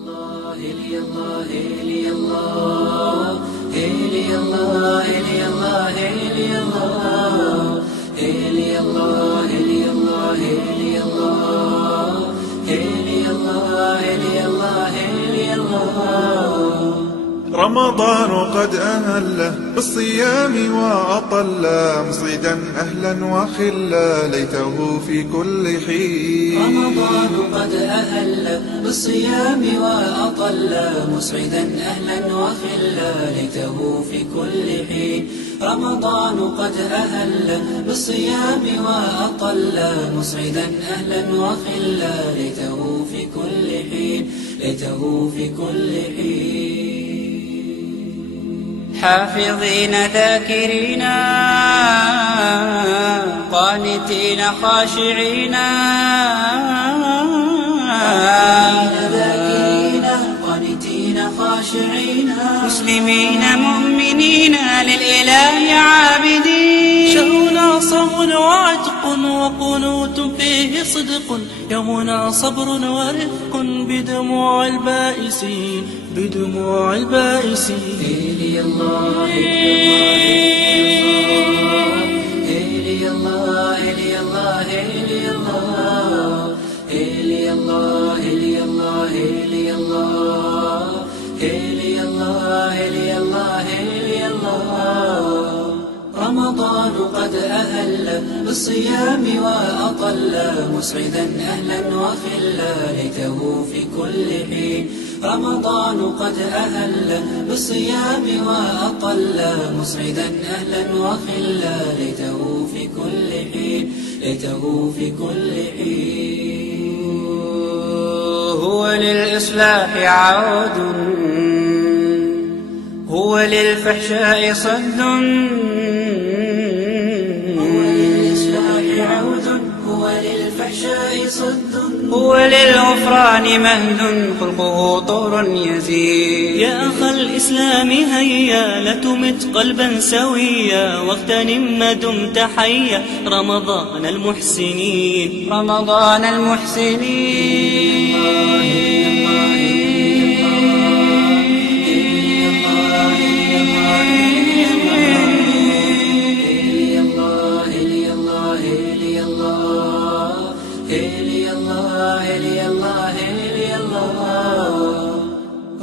الله إلي الله إلي الله إلي الله إلي الله إلي الله إلي الله إلي الله إلي الله إلي الله إلي الله إلي الله. رمضان قد أهله بالصيام وأطل مصيدا أهلا وخلا ليته في كل حين. رمضان قد أهل بالصيام وأطل مسعدا أهلا وخلا ليته في كل حين. رمضان قد أهل بالصيام وأطل مسعدا أهلا وخلا ليته في كل حين. ليته في كل حين. حافظين ذاكرين قانتين خاشعين مسلمين مؤمنين للإله عابدين. شهرنا صوم وعتق وقنوت فيه صدق، يومنا صبر ورفق بدموع البائسين. بدموع البائسين. إلي الله إلي الله إلي الله إلي الله إلي الله إلي الله إلي الله إلي الله إلي الله إلي الله. رمضان قد أهل بالصيام وأطل مسعدا أهلا وخلا ليته في كل حين. رمضان قد أهل بالصيام وأطل مسعدا أهلا وخلا ليته في كل حين. ليته في كل حين. هو للإصلاح عود، هو للفحشاء صد، هو للإصلاح عود، هو للفحشاء صد، هو للغفران مهد خلقه طور يزيد. يا أخ الإسلام هيا لا تمت قلبا سويا واغتنم ما دمت حيا رمضان المحسنين. رمضان المحسنين.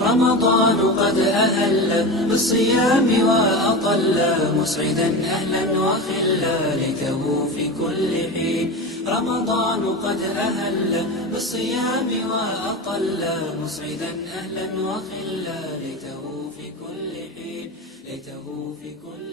رمضان قد أهل بالصيام وأطل مسعدا أهلا وخلا ليته في كل حين. رمضان قد أهل بالصيام وأطل مسعدا أهلا وخلا ليته في كل حين. ليته في كل